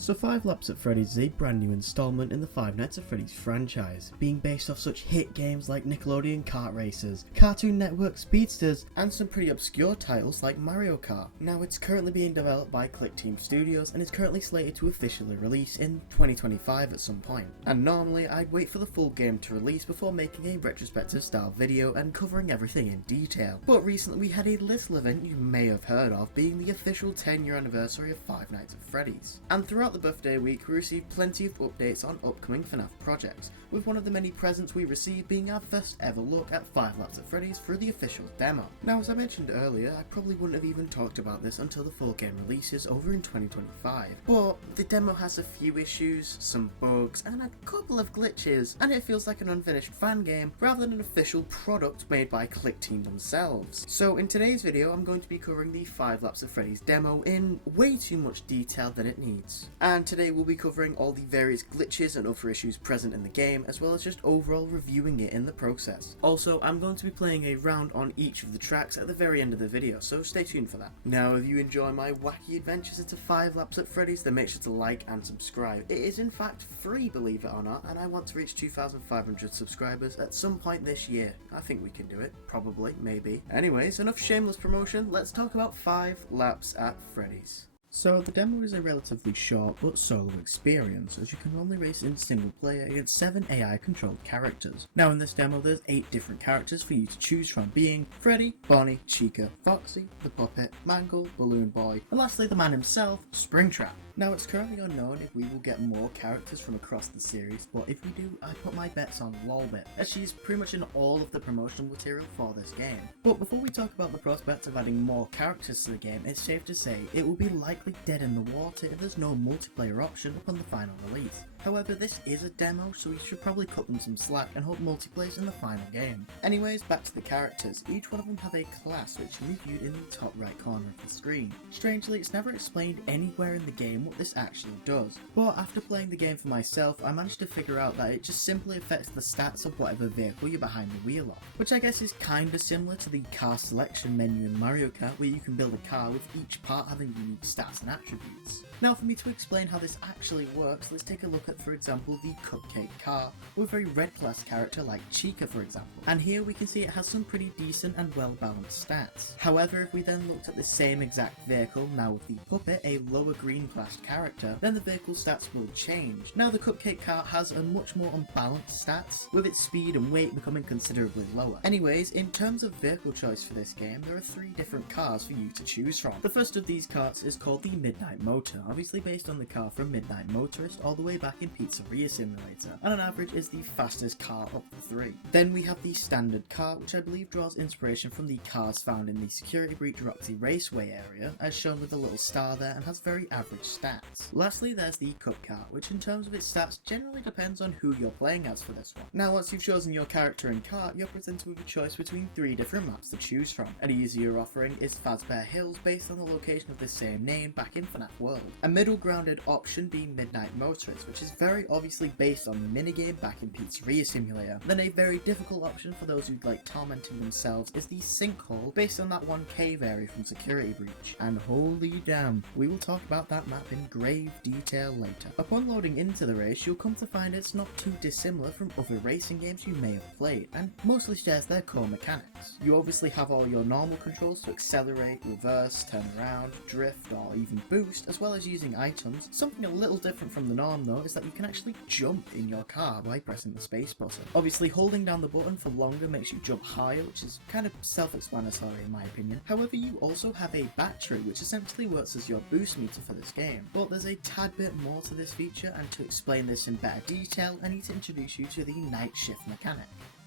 So 5 Laps at Freddy's is a brand new installment in the Five Nights at Freddy's franchise, being based off such hit games like Nickelodeon Kart Racers, Cartoon Network Speedsters, and some pretty obscure titles like Mario Kart. Now it's currently being developed by Clickteam Studios and is currently slated to officially release in 2025 at some point. And normally I'd wait for the full game to release before making a retrospective style video and covering everything in detail. But recently we had a little event you may have heard of, being the official 10-year anniversary of Five Nights at Freddy's. And throughout the birthday week we received plenty of updates on upcoming FNAF projects, with one of the many presents we received being our first ever look at 5 Laps at Freddy's through the official demo. Now, as I mentioned earlier, I probably wouldn't have even talked about this until the full game releases over in 2025, but the demo has a few issues, some bugs, and a couple of glitches, and it feels like an unfinished fan game rather than an official product made by Clickteam themselves. So in today's video I'm going to be covering the 5 Laps at Freddy's demo in way too much detail than it needs. And today we'll be covering all the various glitches and other issues present in the game, as well as just overall reviewing it in the process. Also, I'm going to be playing a round on each of the tracks at the very end of the video, so stay tuned for that. Now, if you enjoy my wacky adventures into 5 Laps at Freddy's, then make sure to like and subscribe. It is in fact free, believe it or not, and I want to reach 2,500 subscribers at some point this year. I think we can do it. Probably. Maybe. Anyways, enough shameless promotion, let's talk about 5 Laps at Freddy's. So the demo is a relatively short but solo experience, as you can only race in single player against 7 AI controlled characters. Now in this demo there's 8 different characters for you to choose from, being Freddy, Bonnie, Chica, Foxy, the Puppet, Mangle, Balloon Boy, and lastly the man himself, Springtrap. Now it's currently unknown if we will get more characters from across the series, but if we do, I put my bets on Lolbit, as she's pretty much in all of the promotional material for this game. But before we talk about the prospect of adding more characters to the game, it's safe to say it will be likely dead in the water if there's no multiplayer option upon the final release. However, this is a demo, so we should probably cut them some slack and hope multiplayer's in the final game. Anyways, back to the characters. Each one of them have a class which can be viewed in the top right corner of the screen. Strangely, it's never explained anywhere in the game what this actually does, but after playing the game for myself, I managed to figure out that it just simply affects the stats of whatever vehicle you're behind the wheel of, which I guess is kinda similar to the car selection menu in Mario Kart, where you can build a car with each part having unique stats and attributes. Now for me to explain how this actually works, let's take a look at, for example, the Cupcake car, with a red class character like Chica for example, and here we can see it has some pretty decent and well balanced stats. However, if we then looked at the same exact vehicle, now with the Puppet, a lower green class character, then the vehicle stats will change. Now the Cupcake car has a much more unbalanced stats, with its speed and weight becoming considerably lower. Anyways, in terms of vehicle choice for this game, there are 3 different cars for you to choose from. The first of these cars is called the Midnight Motor, obviously based on the car from Midnight Motorist all the way back in Pizzeria Simulator, and on average is the fastest car of the 3. Then we have the Standard car, which I believe draws inspiration from the cars found in the Security Breach Roxy Raceway area, as shown with a little star there, and has very average stats. Lastly, there's the Cup car, which in terms of its stats generally depends on who you're playing as for this one. Now once you've chosen your character and car, you're presented with a choice between 3 different maps to choose from. An easier offering is Fazbear Hills, based on the location of the same name back in FNAF World. A middle grounded option being Midnight Motorist, which is very obviously based on the minigame back in Pizzeria Simulator. Then a very difficult option for those who like tormenting themselves is the Sinkhole, based on that one cave area from Security Breach. And holy damn, we will talk about that map in grave detail later. Upon loading into the race, you'll come to find it's not too dissimilar from other racing games you may have played, and mostly shares their core mechanics. You obviously have all your normal controls to accelerate, reverse, turn around, drift, or even boost, as well as using items. Something a little different from the norm though is that you can actually jump in your car by pressing the space button. Obviously holding down the button for longer makes you jump higher, which is kind of self-explanatory in my opinion. However, you also have a battery which essentially works as your boost meter for this game, but there's a tad bit more to this feature, and to explain this in better detail I need to introduce you to the night shift mechanic.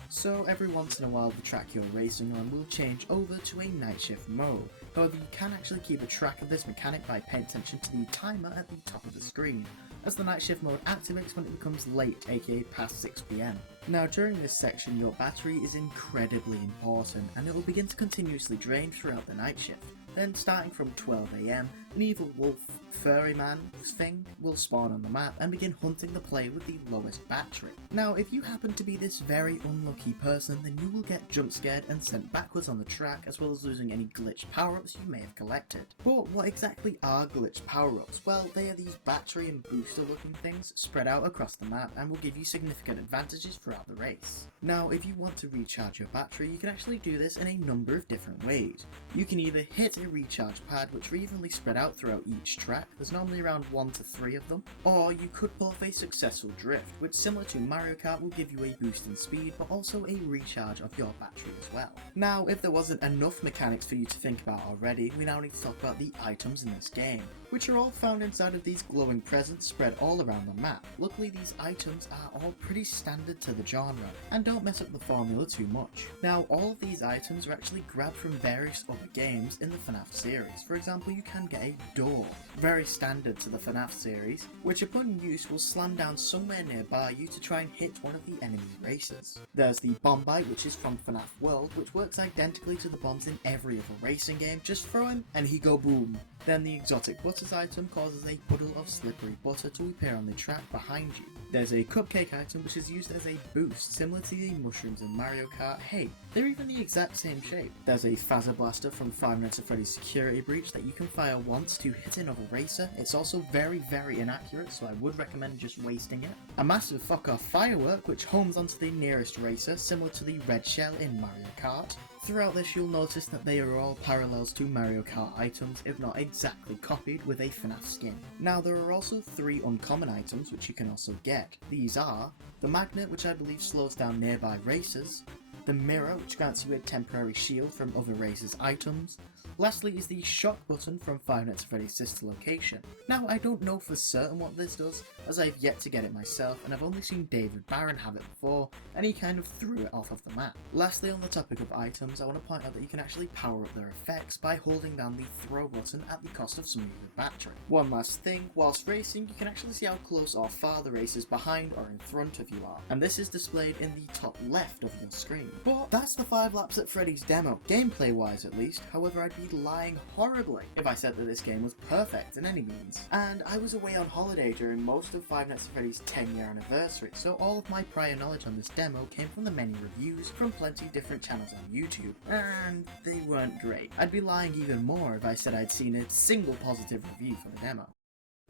So every once in a while the track you're racing on will change over to a night shift mode. However, you can actually keep a track of this mechanic by paying attention to the timer at the top of the screen, as the night shift mode activates when it becomes late, aka past 6 PM. Now during this section your battery is incredibly important, and it will begin to continuously drain throughout the night shift. Then starting from 12 AM, An evil wolf furry man thing will spawn on the map and begin hunting the player with the lowest battery. Now, if you happen to be this very unlucky person, then you will get jump scared and sent backwards on the track, as well as losing any glitched power-ups you may have collected. But what exactly are glitched power-ups? Well, they are these battery and booster looking things spread out across the map and will give you significant advantages throughout the race. Now, if you want to recharge your battery, you can actually do this in a number of different ways. You can either hit a recharge pad, which are evenly spread out throughout each track, there's normally around 1 to 3 of them, or you could pull off a successful drift, which similar to Mario Kart will give you a boost in speed, but also a recharge of your battery as well. Now, if there wasn't enough mechanics for you to think about already, we now need to talk about the items in this game, which are all found inside of these glowing presents spread all around the map. Luckily, these items are all pretty standard to the genre, and don't mess up the formula too much. Now, all of these items are actually grabbed from various other games in the FNAF series. For example, you can get a door, very standard to the FNAF series, which upon use will slam down somewhere nearby you to try and hit one of the enemy races. There's the bomb bite, which is from FNAF World, which works identically to the bombs in every other racing game. Just throw him and he go boom. Then the exotic butters item causes a puddle of slippery butter to appear on the track behind you. There's a cupcake item which is used as a boost, similar to the mushrooms in Mario Kart. Hey, they're even the exact same shape. There's a phaser blaster from Five Nights at Freddy's security breach that you can fire once to hit another racer. It's also very inaccurate, so I would recommend just wasting it. A massive fuck off firework which homes onto the nearest racer, similar to the red shell in Mario Kart. Throughout this you'll notice that they are all parallels to Mario Kart items, if not exactly copied, with a FNAF skin. Now there are also 3 uncommon items which you can also get. These are the magnet, which I believe slows down nearby racers, the mirror, which grants you a temporary shield from other racers' items. Lastly is the shock button from Five Nights at Freddy's sister location. Now I don't know for certain what this does, as I've yet to get it myself and I've only seen David Barron have it before, and he kind of threw it off of the map. Lastly, on the topic of items, I want to point out that you can actually power up their effects by holding down the throw button at the cost of some of your battery. One last thing, whilst racing you can actually see how close or far the racers behind or in front of you are, and this is displayed in the top left of your screen. But that's the 5 laps at Freddy's demo, gameplay wise at least. However, I'd be lying horribly if I said that this game was perfect in any means. And I was away on holiday during most of Five Nights at Freddy's 10-year anniversary, so all of my prior knowledge on this demo came from the many reviews from plenty of different channels on YouTube, and they weren't great. I'd be lying even more if I said I'd seen a single positive review for the demo.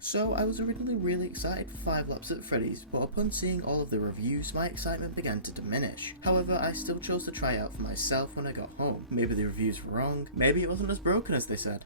So I was originally really excited for 5 laps at Freddy's, but upon seeing all of the reviews, my excitement began to diminish. However, I still chose to try it out for myself when I got home. Maybe the reviews were wrong, maybe it wasn't as broken as they said.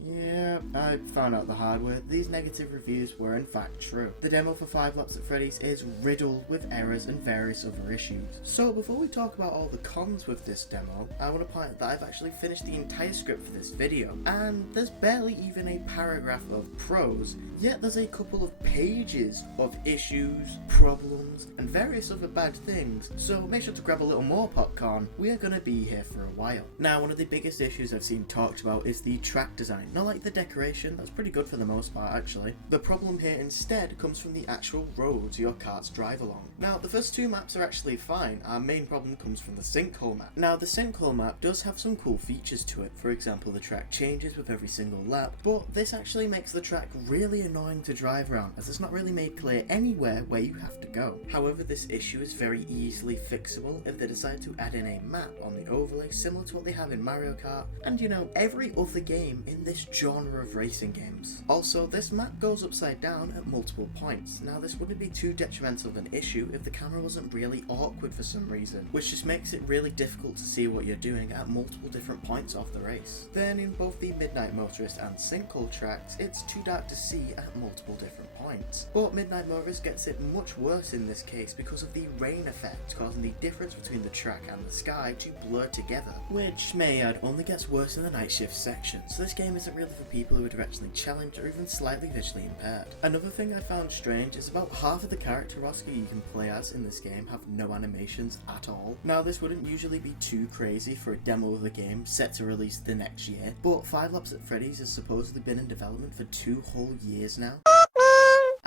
Yeah, I found out the hard way. These negative reviews were in fact true. The demo for 5 laps at Freddy's is riddled with errors and various other issues. So before we talk about all the cons with this demo, I want to point out that I've actually finished the entire script for this video, and there's barely even a paragraph of prose, yet there's a couple of pages of issues, problems, and various other bad things, so make sure to grab a little more popcorn. We are going to be here for a while. Now, one of the biggest issues I've seen talked about is the track design. Not like the decoration, that's pretty good for the most part actually. The problem here instead comes from the actual roads your carts drive along. Now, the first 2 maps are actually fine. Our main problem comes from the sinkhole map. Now, the sinkhole map does have some cool features to it. For example, the track changes with every single lap, but this actually makes the track really annoying to drive around, as it's not really made clear anywhere where you have to go. However, this issue is very easily fixable if they decide to add in a map on the overlay similar to what they have in Mario Kart and, you know, every other game in this genre of racing games. Also, this map goes upside down at multiple points. Now, this wouldn't be too detrimental of an issue if the camera wasn't really awkward for some reason, which just makes it really difficult to see what you're doing at multiple different points off the race. Then in both the Midnight Motorist and Sinkhole tracks, it's too dark to see at multiple different points. But Midnight Motorist gets it much worse in this case because of the rain effect, causing the difference between the track and the sky to blur together, which, may add, only gets worse in the night shift section, so this game isn't really for people who are directionally challenged or even slightly visually impaired. Another thing I found strange is about half of the character roster you can play as in this game have no animations at all. Now, this wouldn't usually be too crazy for a demo of the game set to release the next year, but 5 Laps at Freddy's has supposedly been in development for 2 whole years now.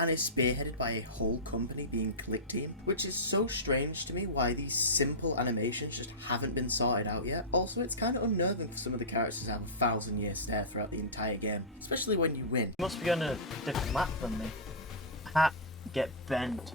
and is spearheaded by a whole company being Clickteam, which is so strange to me why these simple animations just haven't been sorted out yet. Also, it's kind of unnerving for some of the characters to have a 1,000-year stare throughout the entire game, especially when you win. You must be gonna declap them, me. Hat get bent.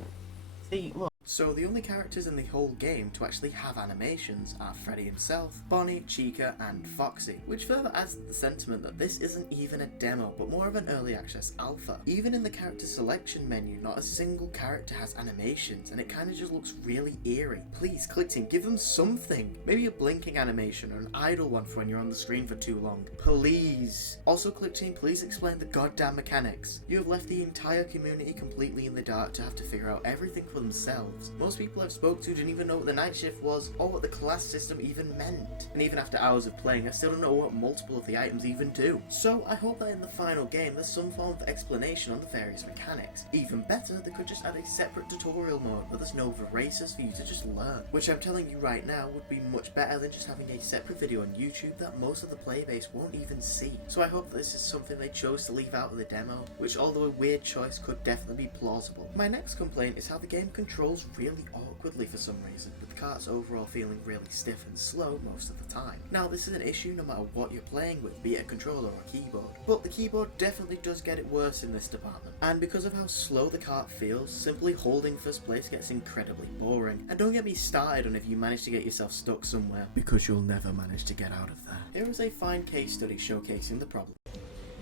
See, look. So the only characters in the whole game to actually have animations are Freddy himself, Bonnie, Chica and Foxy, which further adds to the sentiment that this isn't even a demo but more of an early access alpha. Even in the character selection menu, not a single character has animations and it kind of just looks really eerie. Please, Clickteam, give them something. Maybe a blinking animation or an idle one for when you're on the screen for too long. Please. Also, Clickteam, please explain the goddamn mechanics. You have left the entire community completely in the dark to have to figure out everything for themselves. Most people I've spoke to didn't even know what the night shift was or what the class system even meant. And even after hours of playing, I still don't know what multiple of the items even do. So I hope that in the final game there's some form of explanation on the various mechanics. Even better, they could just add a separate tutorial mode where there's no races for you to just learn. Which I'm telling you right now would be much better than just having a separate video on YouTube that most of the player base won't even see. So I hope that this is something they chose to leave out of the demo, which although a weird choice could definitely be plausible. My next complaint is how the game controls really awkwardly for some reason, with the carts overall feeling really stiff and slow most of the time. Now this is an issue no matter what you're playing with, be it a controller or a keyboard, but the keyboard definitely does get it worse in this department. And because of how slow the cart feels, simply holding first place gets incredibly boring. And don't get me started on if you manage to get yourself stuck somewhere, because you'll never manage to get out of there. Here is a fine case study showcasing the problem.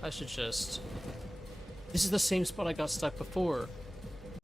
I should just... This is the same spot I got stuck before.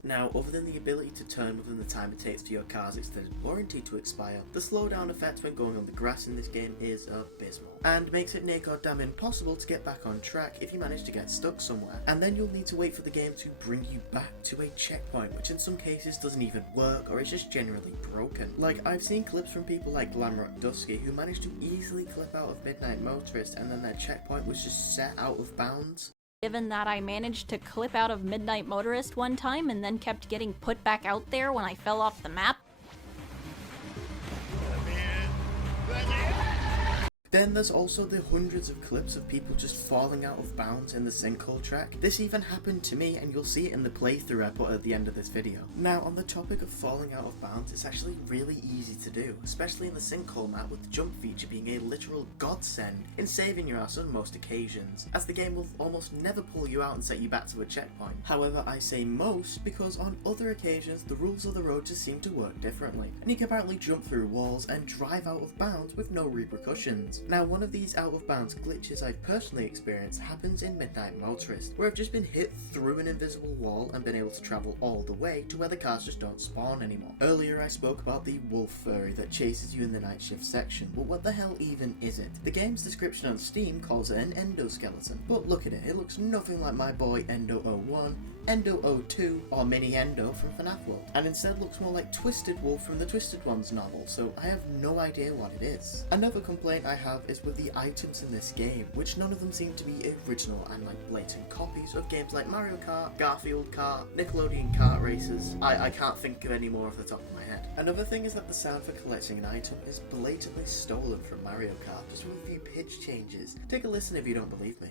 Now, other than the ability to turn within the time it takes for your car's extended warranty to expire, the slowdown effect when going on the grass in this game is abysmal, and makes it near goddamn impossible to get back on track if you manage to get stuck somewhere. And then you'll need to wait for the game to bring you back to a checkpoint, which in some cases doesn't even work or is just generally broken. Like, I've seen clips from people like Glamrock Dusky who managed to easily clip out of Midnight Motorist and then their checkpoint was just set out of bounds. Given that I managed to clip out of Midnight Motorist one time and then kept getting put back out there when I fell off the map. Then there's also the hundreds of clips of people just falling out of bounds in the sinkhole track. This even happened to me and you'll see it in the playthrough I put at the end of this video. Now on the topic of falling out of bounds, it's actually really easy to do, especially in the sinkhole map with the jump feature being a literal godsend in saving your ass on most occasions, as the game will almost never pull you out and set you back to a checkpoint. However, I say most because on other occasions the rules of the road just seem to work differently, and you can apparently jump through walls and drive out of bounds with no repercussions. Now, one of these out of bounds glitches I've personally experienced happens in Midnight Motorist, where I've just been hit through an invisible wall and been able to travel all the way to where the cars just don't spawn anymore. Earlier I spoke about the wolf furry that chases you in the night shift section, but what the hell even is it? The game's description on Steam calls it an endoskeleton, but look at it, it looks nothing like my boy Endo01, Endo02 or Mini Endo from FNAF World, and instead looks more like Twisted Wolf from the Twisted Ones novel, so I have no idea what it is. Another complaint I have is with the items in this game, which none of them seem to be original and like blatant copies of games like Mario Kart, Garfield Kart, Nickelodeon Kart Racers. I can't think of any more off the top of my head. Another thing is that the sound for collecting an item is blatantly stolen from Mario Kart, just with a few pitch changes. Take a listen if you don't believe me.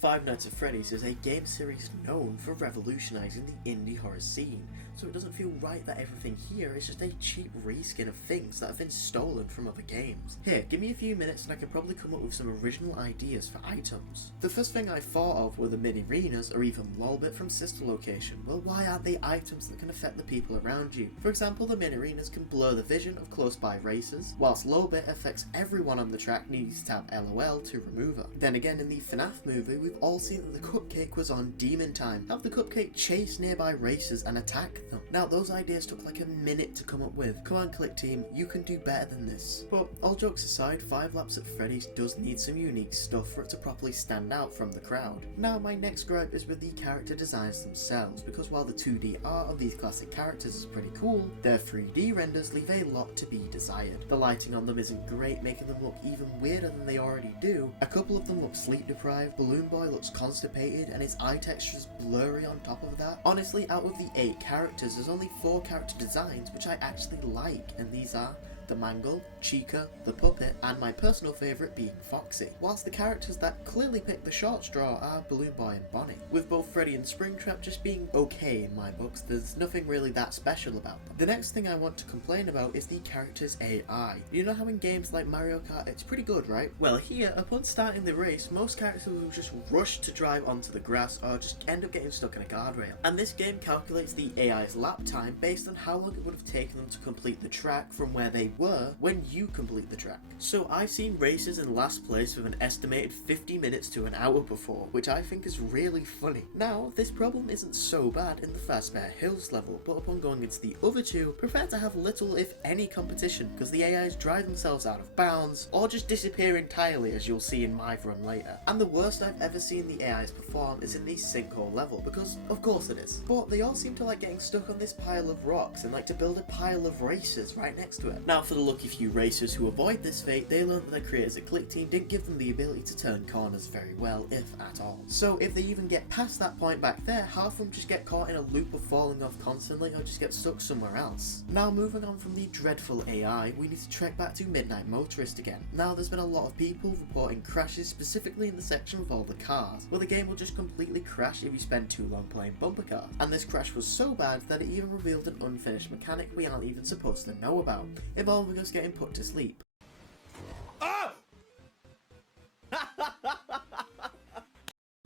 Five Nights at Freddy's is a game series known for revolutionising the indie horror scene, so it doesn't feel right that everything here is just a cheap reskin of things that have been stolen from other games. Here, give me a few minutes and I can probably come up with some original ideas for items. The first thing I thought of were the mini-arenas or even Lolbit from Sister Location. Well, why aren't they items that can affect the people around you? For example, the mini-arenas can blur the vision of close-by racers, whilst Lolbit affects everyone on the track needs to tap LOL to remove her. Then again, in the FNAF movie, we've all seen that the cupcake was on Demon Time. Have the cupcake chase nearby racers and attack them. Now, those ideas took like a minute to come up with. Come on, Clickteam, you can do better than this. But all jokes aside, 5 Laps at Freddy's does need some unique stuff for it to properly stand out from the crowd. Now, my next gripe is with the character designs themselves, because while the 2D art of these classic characters is pretty cool, their 3D renders leave a lot to be desired. The lighting on them isn't great, making them look even weirder than they already do. A couple of them look sleep deprived, Balloon Boy looks constipated, and his eye texture is blurry on top of that. Honestly, out of the 8 characters, there's only 4 character designs which I actually like, and these are the Mangle, Chica, the Puppet, and my personal favourite being Foxy, whilst the characters that clearly pick the short straw are Balloon Boy and Bonnie. With both Freddy and Springtrap just being okay in my books, there's nothing really that special about them. The next thing I want to complain about is the character's AI. You know how in games like Mario Kart it's pretty good, right? Well here, upon starting the race, most characters will just rush to drive onto the grass or just end up getting stuck in a guardrail. And this game calculates the AI's lap time based on how long it would have taken them to complete the track from where they were when you complete the track. So I've seen races in last place with an estimated 50 minutes to an hour before, which I think is really funny. Now, this problem isn't so bad in the Fazbear Hills level, but upon going into the other two, prefer to have little if any competition because the AIs drive themselves out of bounds or just disappear entirely, as you'll see in my run later. And the worst I've ever seen the AIs perform is in the sinkhole level, because of course it is. But they all seem to like getting stuck on this pile of rocks and like to build a pile of racers right next to it. Now for the lucky few racers who avoid this fate, they learned that their creators at Clickteam didn't give them the ability to turn corners very well, if at all. So if they even get past that point back there, half of them just get caught in a loop of falling off constantly or just get stuck somewhere else. Now moving on from the dreadful AI, we need to trek back to Midnight Motorist again. Now there's been a lot of people reporting crashes specifically in the section with all the cars, where the game will just completely crash if you spend too long playing bumper cars. And this crash was so bad that it even revealed an unfinished mechanic we aren't even supposed to know about, involving us getting put to sleep.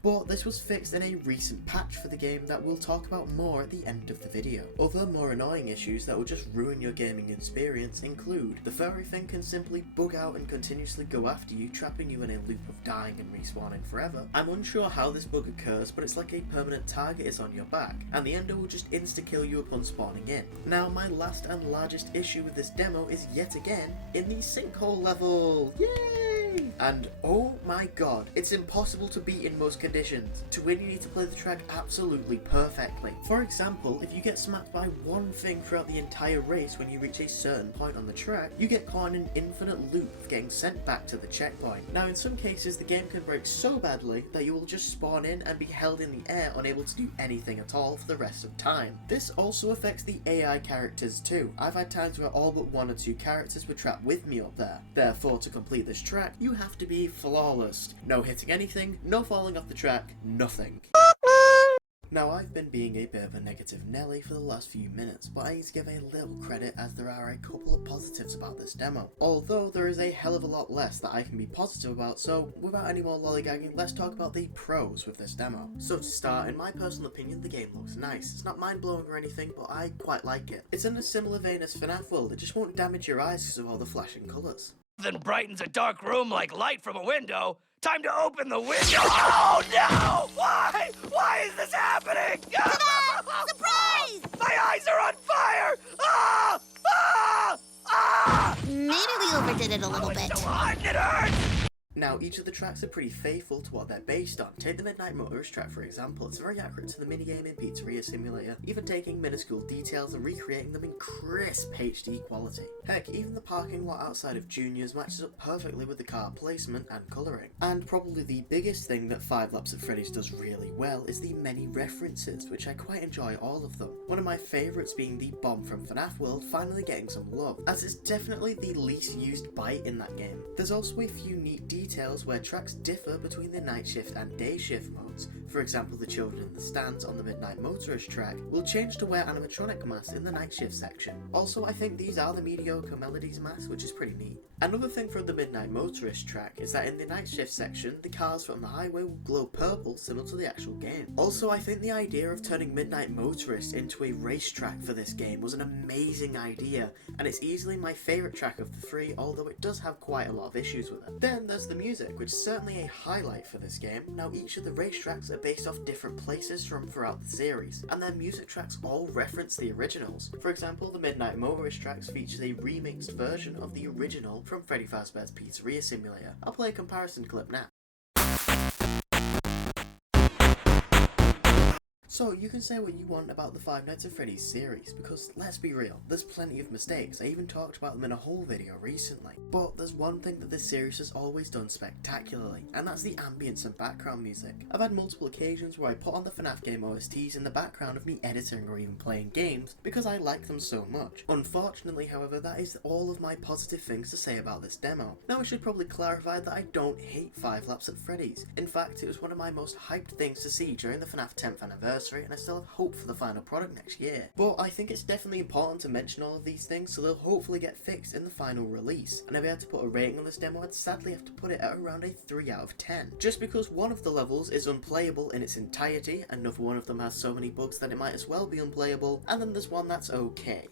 But this was fixed in a recent patch for the game that we'll talk about more at the end of the video. Other more annoying issues that will just ruin your gaming experience include the furry thing can simply bug out and continuously go after you, trapping you in a loop of dying and respawning forever. I'm unsure how this bug occurs, but it's like a permanent target is on your back, and the ender will just insta-kill you upon spawning in. Now my last and largest issue with this demo is yet again in the sinkhole level. Yay! And oh my god, it's impossible to beat in most conditions. To win you need to play the track absolutely perfectly. For example, if you get smacked by one thing throughout the entire race when you reach a certain point on the track, you get caught in an infinite loop of getting sent back to the checkpoint. Now in some cases the game can break so badly that you will just spawn in and be held in the air unable to do anything at all for the rest of time. This also affects the AI characters too. I've had times where all but one or two characters were trapped with me up there. Therefore to complete this track, you have to be flawless. No hitting anything, no falling off the track, nothing. Now I've been being a bit of a negative Nelly for the last few minutes, but I need to give a little credit as there are a couple of positives about this demo. Although there is a hell of a lot less that I can be positive about, so without any more lollygagging, let's talk about the pros with this demo. So to start, in my personal opinion, the game looks nice. It's not mind-blowing or anything, but I quite like it. It's in a similar vein as FNAF World, it just won't damage your eyes because of all the flashing colours. Nothing brightens a dark room like light from a window. Time to open the window. Oh no! Why? Why is this happening? Surprise! My eyes are on fire! Ah! Ah! Ah! Maybe we overdid it a little bit. So hot and it hurts! Now, each of the tracks are pretty faithful to what they're based on. Take the Midnight Motorist track for example, it's very accurate to the minigame in Pizzeria Simulator, even taking minuscule details and recreating them in crisp HD quality. Heck, even the parking lot outside of Junior's matches up perfectly with the car placement and colouring. And probably the biggest thing that 5 Laps at Freddy's does really well is the many references, which I quite enjoy all of them. One of my favourites being the bomb from FNAF World finally getting some love, as it's definitely the least used bite in that game. There's also a few neat details where tracks differ between the night shift and day shift modes. For example, the children in the stands on the Midnight Motorist track will change to wear animatronic masks in the night shift section. Also, I think these are the mediocre melodies masks, which is pretty neat. Another thing from the Midnight Motorist track is that in the night shift section, the cars from the highway will glow purple similar to the actual game. Also, I think the idea of turning Midnight Motorist into a racetrack for this game was an amazing idea, and it's easily my favourite track of the 3, although it does have quite a lot of issues with it. Then there's the music, which is certainly a highlight for this game. Now each of the racetracks are based off different places from throughout the series, and their music tracks all reference the originals. For example, the Midnight Motorist tracks feature a remixed version of the original from Freddy Fazbear's Pizzeria Simulator. I'll play a comparison clip now. So you can say what you want about the Five Nights at Freddy's series, because let's be real, there's plenty of mistakes. I even talked about them in a whole video recently. But there's one thing that this series has always done spectacularly, and that's the ambience and background music. I've had multiple occasions where I put on the FNAF game OSTs in the background of me editing or even playing games because I like them so much. Unfortunately, however, that is all of my positive things to say about this demo. Now I should probably clarify that I don't hate 5 Laps at Freddy's. In fact, it was one of my most hyped things to see during the FNAF 10th anniversary, and I still have hope for the final product next year. But I think it's definitely important to mention all of these things so they'll hopefully get fixed in the final release. And if I had to put a rating on this demo, I'd sadly have to put it at around a 3 out of 10. Just because one of the levels is unplayable in its entirety, another one of them has so many bugs that it might as well be unplayable, and then there's one that's okay.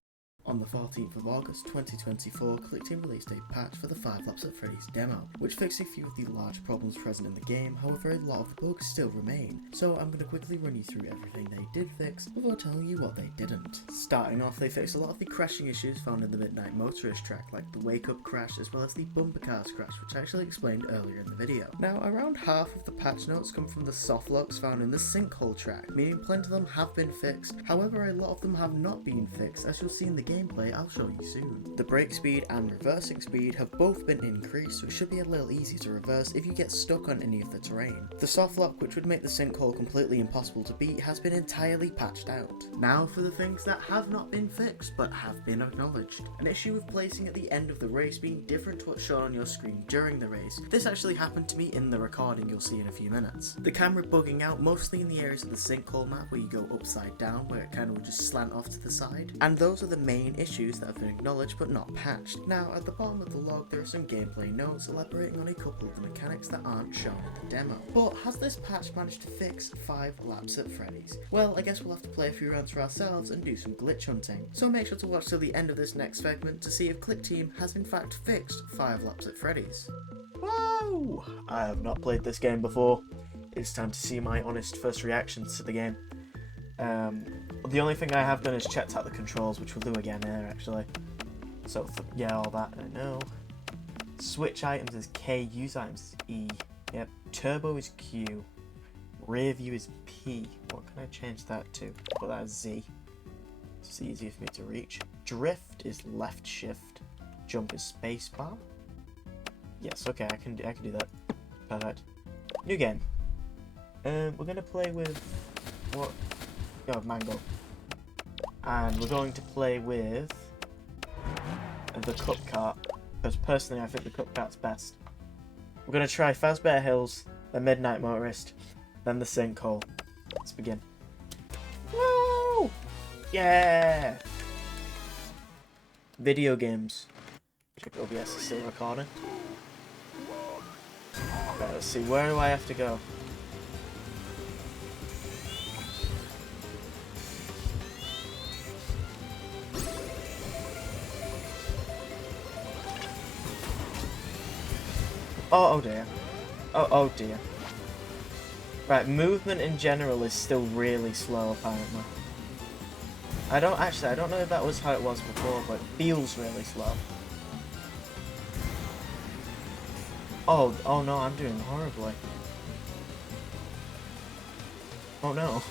On the 14th of August 2024, Clickteam released a patch for the 5 Laps at Freddy's demo, which fixed a few of the large problems present in the game. However, a lot of the bugs still remain, so I'm going to quickly run you through everything they did fix before telling you what they didn't. Starting off, they fixed a lot of the crashing issues found in the Midnight Motorist track, like the wake up crash as well as the bumper cars crash, which I actually explained earlier in the video. Now, around half of the patch notes come from the soft locks found in the sinkhole track, meaning plenty of them have been fixed. However, a lot of them have not been fixed, as you'll see in the gameplay I'll show you soon. The brake speed and reversing speed have both been increased, so it should be a little easier to reverse if you get stuck on any of the terrain. The soft lock, which would make the sinkhole completely impossible to beat, has been entirely patched out. Now for the things that have not been fixed but have been acknowledged. An issue with placing at the end of the race being different to what's shown on your screen during the race. This actually happened to me in the recording you'll see in a few minutes. The camera bugging out mostly in the areas of the sinkhole map where you go upside down, where it kind of will just slant off to the side. And those are the main issues that have been acknowledged but not patched. Now at the bottom of the log there are some gameplay notes elaborating on a couple of the mechanics that aren't shown in the demo. But has this patch managed to fix 5 Laps at Freddy's? Well, I guess we'll have to play a few rounds for ourselves and do some glitch hunting. So make sure to watch till the end of this next segment to see if Clickteam has in fact fixed 5 Laps at Freddy's. Whoa! I have not played this game before. It's time to see my honest first reactions to the game. The only thing I have done is checked out the controls, which we'll do again here actually. So yeah, all that I know. Switch items is K, use items is E. Yep, turbo is Q. Rear view is P. What can I change that to? Put that as Z. It's easier for me to reach. Drift is left shift. Jump is space bar. Yes, okay, I can do that. Perfect. New game. We're gonna play with what? Oh, Mango. And we're going to play with the cup cart, because personally I think the cup cart's best. We're going to try Fazbear Hills, the Midnight Motorist, then the sinkhole. Let's begin. Woo! Yeah! Video games. Check OBS is still recording. Right, let's see, where do I have to go? Oh dear. Oh dear. Right, movement in general is still really slow apparently. I don't know if that was how it was before, but it feels really slow. Oh no, I'm doing horribly. Oh no.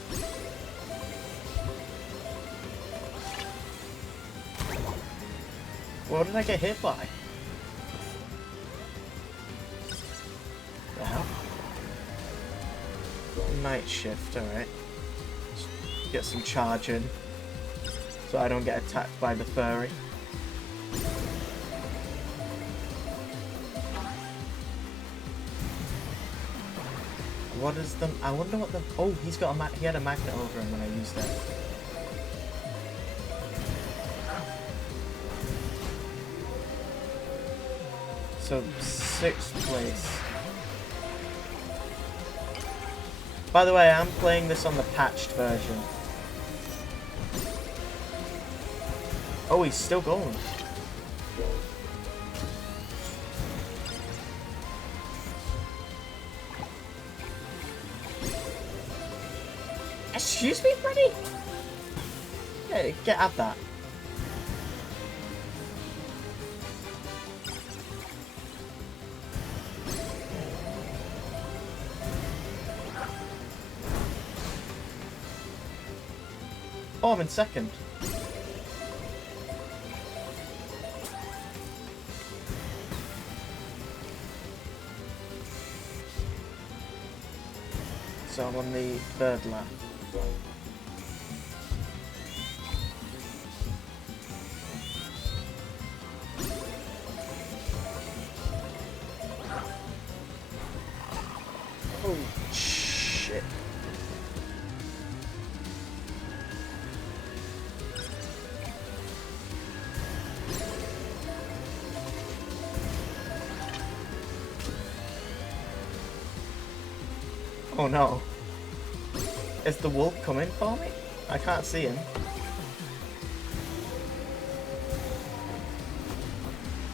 What did I get hit by? The hell? Night shift, alright. Get some charge in, so I don't get attacked by the furry. What is the... I wonder what the... Oh, he's got a he had a magnet over him when I used that. So, 6th place. By the way, I'm playing this on the patched version. Oh, he's still going. Excuse me, Freddy? Yeah, get at that. Oh, I'm in second. So I'm on the third lap. Oh, shit. Oh no. Is the wolf coming for me? I can't see him.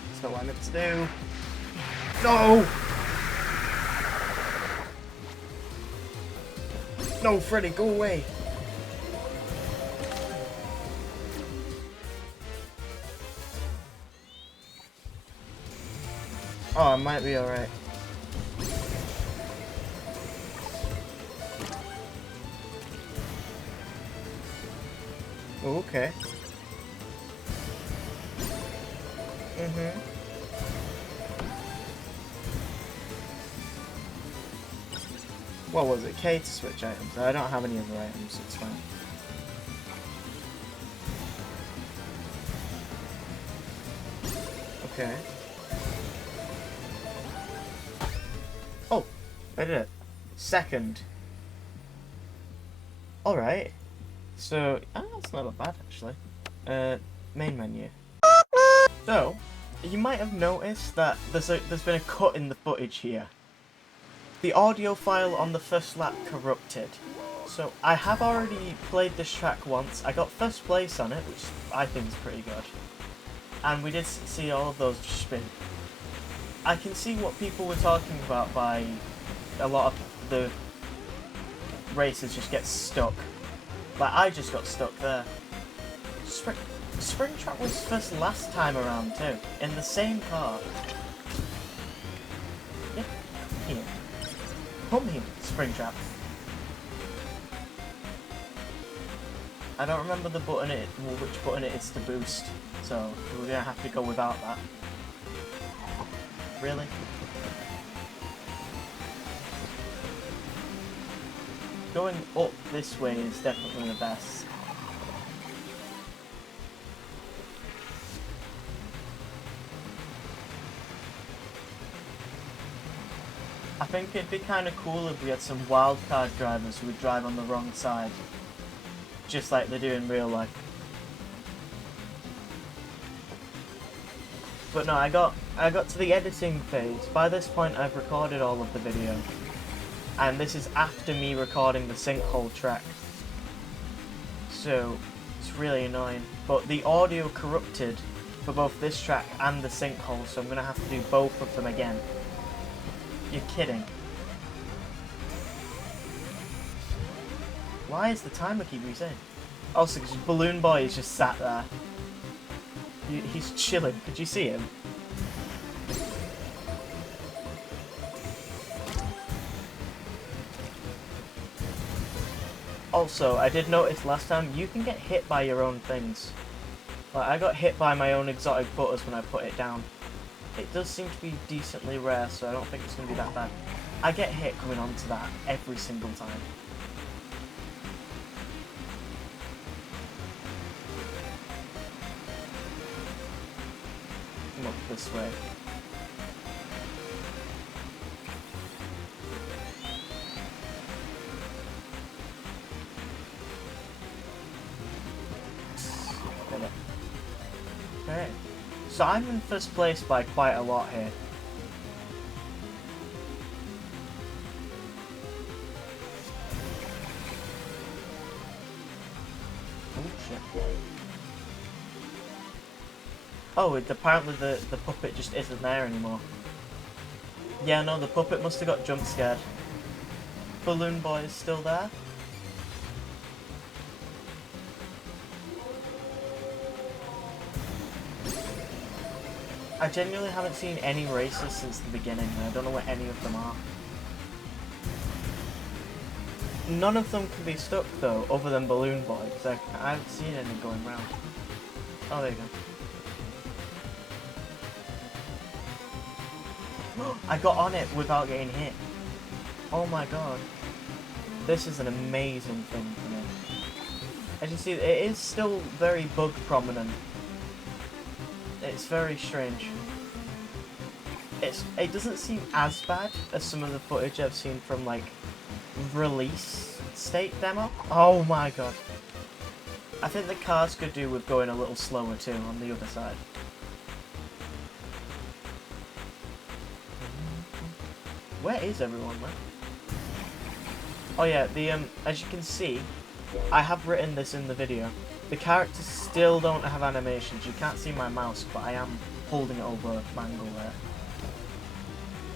That's not what I meant to do. No! No, Freddy, go away! Oh, I might be alright. Oh, okay. What was it? K to switch items. I don't have any other items, so it's fine. Okay. Oh, I did it. Second. Alright. So, that's not bad actually. Main menu. So, you might have noticed that there's been a cut in the footage here. The audio file on the first lap corrupted. So, I have already played this track once. I got first place on it, which I think is pretty good. And we did see all of those spin. I can see what people were talking about by a lot of the races just get stuck. Like, I just got stuck there. Springtrap was first last time around too, in the same car. Yeah, here. Come here, Springtrap. I don't remember the button which button it is to boost, so we're gonna have to go without that. Really? Going up this way is definitely the best. I think it'd be kind of cool if we had some wildcard drivers who would drive on the wrong side. Just like they do in real life. But no, I got to the editing phase. By this point I've recorded all of the video. And this is after me recording the sinkhole track. So, it's really annoying. But the audio corrupted for both this track and the sinkhole, so I'm going to have to do both of them again. You're kidding. Why is the timer keep resetting? Also, because Balloon Boy is just sat there. He's chilling. Could you see him? Also, I did notice last time, you can get hit by your own things. Like, I got hit by my own exotic butters when I put it down. It does seem to be decently rare, so I don't think it's going to be that bad. I get hit coming onto that every single time. Come up this way. Okay, so I'm in first place by quite a lot here. Oh shit. Oh, apparently the puppet just isn't there anymore. Yeah, no, the puppet must have got jump scared. Balloon Boy is still there. I genuinely haven't seen any races since the beginning, and I don't know where any of them are. none of them can be stuck though, other than Balloon Boy, because I haven't seen any going round. Oh, there you go. I got on it without getting hit. Oh my god. This is an amazing thing for me. As you see, it is still very bug prominent. It's very strange. It doesn't seem as bad as some of the footage I've seen from like release state demo. Oh my god. I think the cars could do with going a little slower too on the other side. Where is everyone, man? Oh yeah, as you can see, I have written this in the video. The characters still don't have animations. You can't see my mouse, but I am holding it over Mangle there.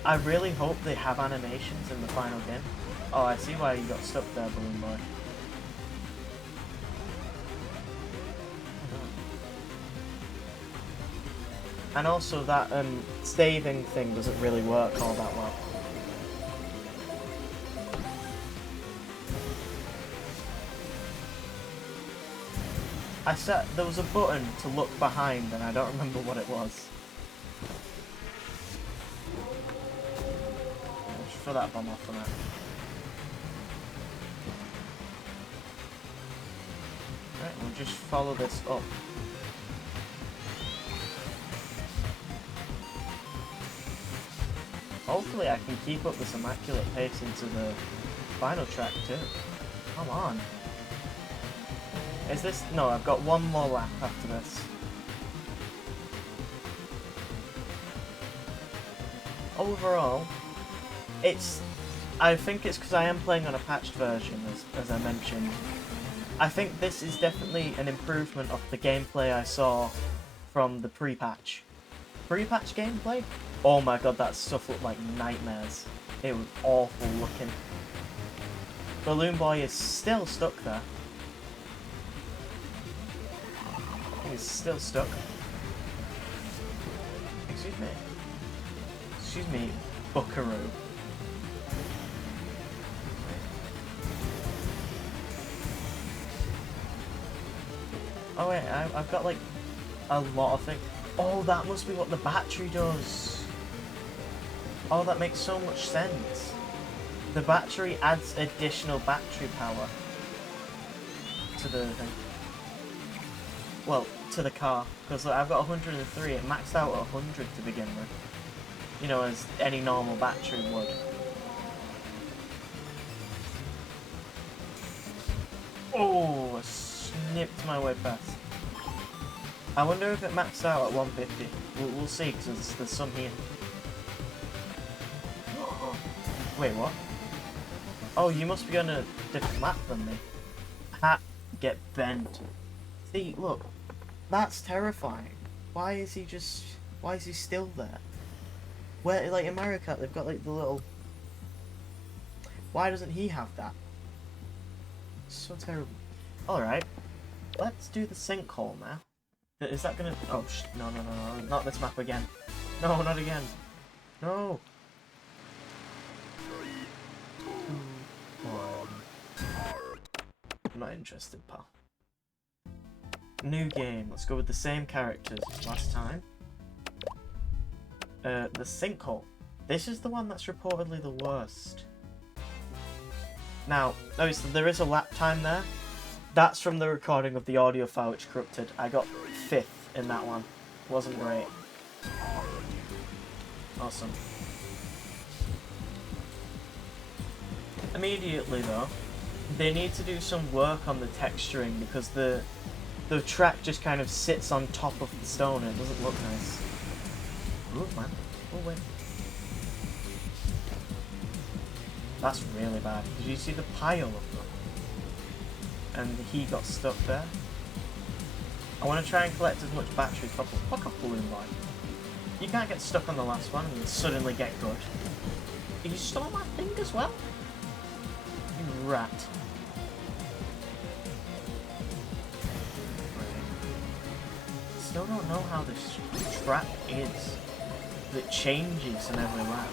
I really hope they have animations in the final game. Oh, I see why you got stuck there, Balloon Boy. And also that staving thing doesn't really work all that well. There was a button to look behind and I don't remember what it was. Just throw that bomb off for now. Right, we'll just follow this up. Hopefully I can keep up this immaculate pace into the final track too. Come on. Is this... No, I've got one more lap after this. Overall, I think it's because I am playing on a patched version, as I mentioned. I think this is definitely an improvement of the gameplay I saw from the pre-patch. Pre-patch gameplay? Oh my god, that stuff looked like nightmares. It was awful looking. Balloon Boy is still stuck there. He's still stuck. Excuse me. Excuse me, buckaroo. Oh wait, I've got like a lot of things. Oh, that must be what the battery does. Oh, that makes so much sense. The battery adds additional battery power to the thing. Well, to the car, because I've got 103, it maxed out at 100 to begin with. You know, as any normal battery would. Oh, I snipped my way past. I wonder if it maxed out at 150. We'll see, because there's some here. Wait, what? Oh, you must be on a different map than me. Ha! Get bent. See, look. That's terrifying. Why is he still there? Where, like, in Mario Kart, they've got, like, the little... Why doesn't he have that? So terrible. Alright. Let's do the sinkhole now. Is that gonna... Oh, no, not this map again. No, not again. No! I'm not interested, pal. New game. Let's go with the same characters as last time. The sinkhole. This is the one that's reportedly the worst. Now, obviously there is a lap time there. That's from the recording of the audio file which corrupted. I got 5th in that one. Wasn't great. Awesome. Immediately though, they need to do some work on the texturing because the track just kind of sits on top of the stone and it doesn't look nice. Ooh, man. Oh, wait. That's really bad. Did you see the pile of them? And he got stuck there. I want to try and collect as much battery as possible. Fuck off, Balloon Boy. You can't get stuck on the last one and suddenly get good. You stole my thing as well? You rat. Still don't know how this track is. It changes in every lap.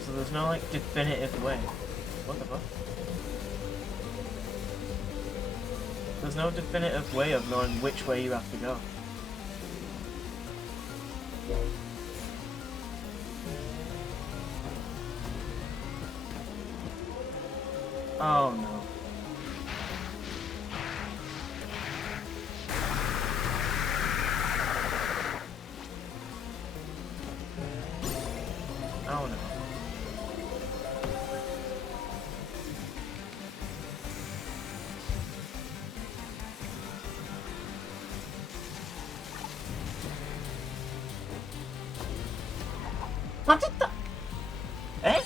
So So there's no like definitive way. What the fuck? There's no definitive way of knowing which way you have to go. Oh no. Oh no. How did that? Eh?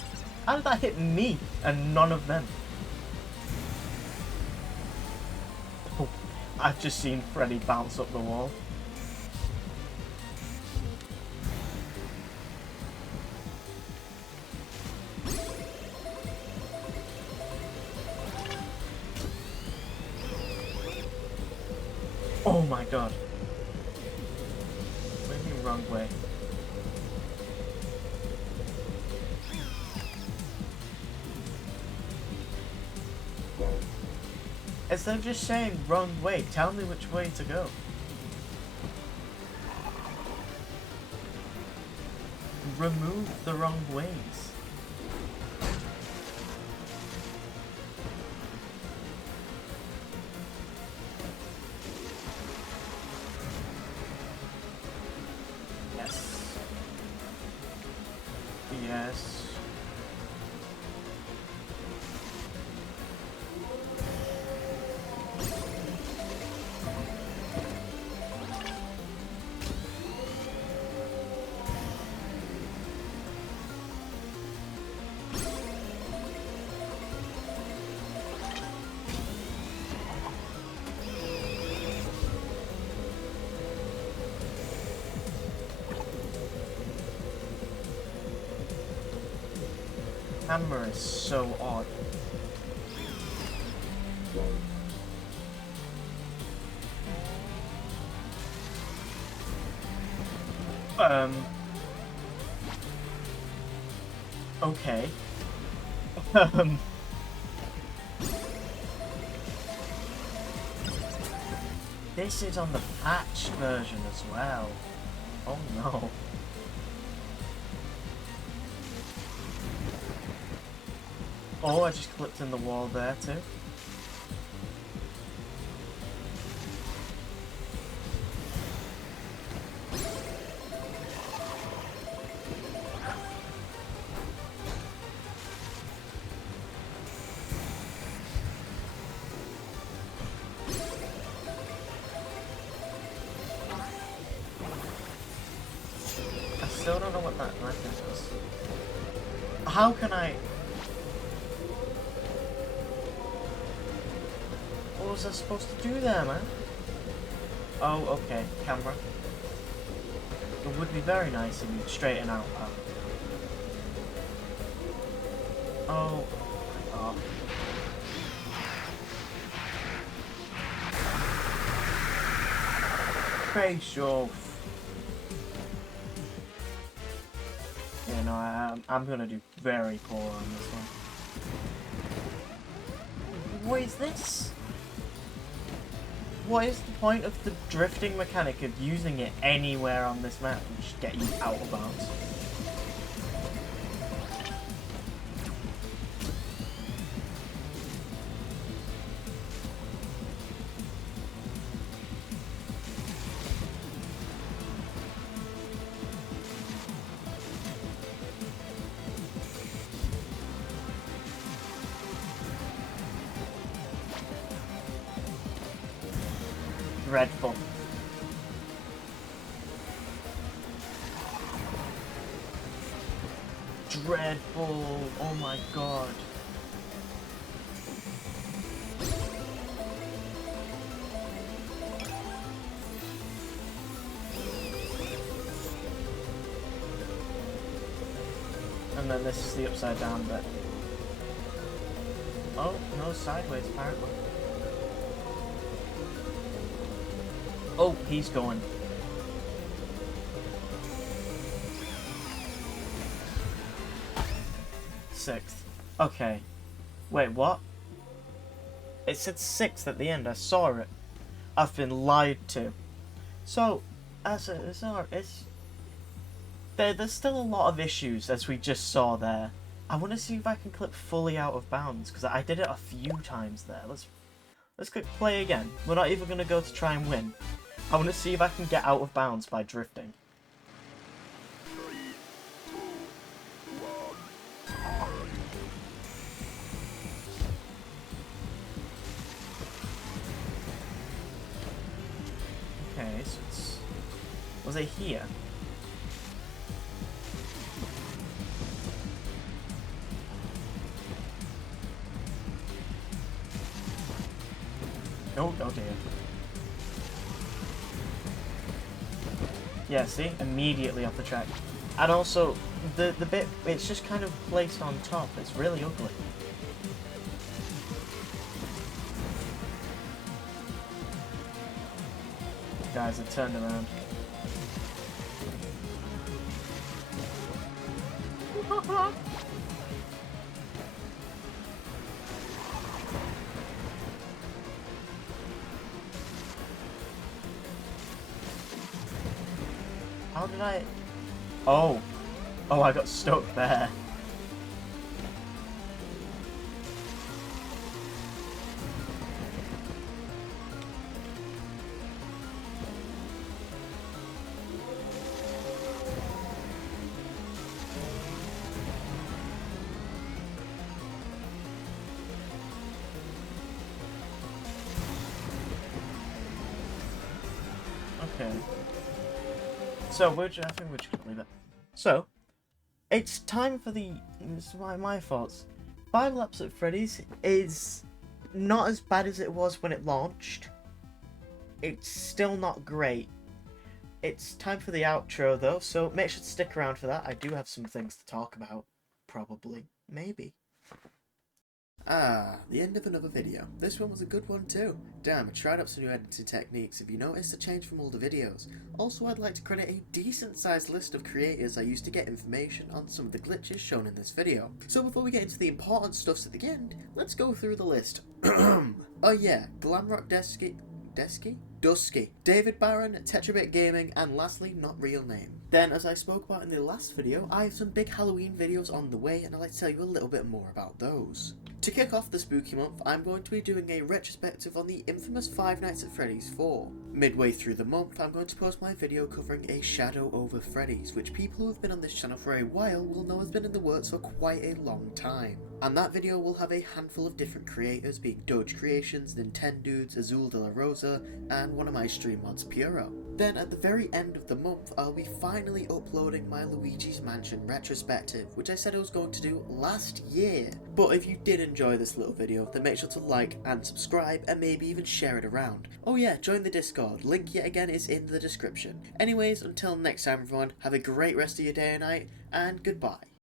How did that hit me and none of them? Oh, I've just seen Freddy bounce up the wall. Oh my god. Went the wrong way. Instead of just saying wrong way, tell me which way to go. Remove the wrong ways. Yes. Yes. Camera is so odd. Okay. This is on the patched version as well. Oh no. Oh, I just clipped in the wall there too. I still don't know what that reference is. How can I... What was I supposed to do there, man? Oh, okay, camera. It would be very nice if you'd straighten out that. Oh, oh. Face off. Yeah, no, I'm gonna do very poor on this one. What is this? What is the point of the drifting mechanic of using it anywhere on this map and just get you out of bounds? Dreadful. Dreadful. Oh my god. And then this is the upside down bit. Oh, no, sideways apparently. Oh, he's going. 6th. Okay. Wait, what? It said 6th at the end. I saw it. I've been lied to. So, there's still a lot of issues, as we just saw there. I want to see if I can clip fully out of bounds, because I did it a few times there. Let's click play again. We're not even going to go to try and win. I want to see if I can get out of bounds by drifting. Okay, so it's... Was it here? Oh dear. Yeah, see? Immediately off the track. And also, the bit, it's just kind of placed on top. It's really ugly. Guys, it turned around. How did I... Oh. Oh, I got stuck there. Okay. So, I think we're just gonna leave it. So, it's time for the... This is my thoughts. 5 Laps at Freddy's is not as bad as it was when it launched. It's still not great. It's time for the outro though, so make sure to stick around for that. I do have some things to talk about. Probably. Maybe. Ah, the end of another video. This one was a good one too. Damn, I tried out some new editing techniques. If you noticed a change from older videos. Also, I'd like to credit a decent sized list of creators I used to get information on some of the glitches shown in this video. So before we get into the important stuffs at the end, let's go through the list. Oh yeah, Glamrock Dusky, David Barron, Tetrabit Gaming, and lastly, not real name. Then, as I spoke about in the last video, I have some big Halloween videos on the way, and I'd like to tell you a little bit more about those. To kick off the spooky month, I'm going to be doing a retrospective on the infamous Five Nights at Freddy's 4. Midway through the month, I'm going to post my video covering a Shadow over Freddy's, which people who have been on this channel for a while will know has been in the works for quite a long time. And that video will have a handful of different creators, being Doge Creations, Nintendudes, Azul de la Rosa, and one of my stream mods, Puro. Then at the very end of the month, I'll be finally uploading my Luigi's Mansion retrospective, which I said I was going to do last year. But if you did enjoy this little video, then make sure to like and subscribe, and maybe even share it around. Oh yeah, join the Discord, link yet again is in the description. Anyways, until next time everyone, have a great rest of your day and night, and goodbye.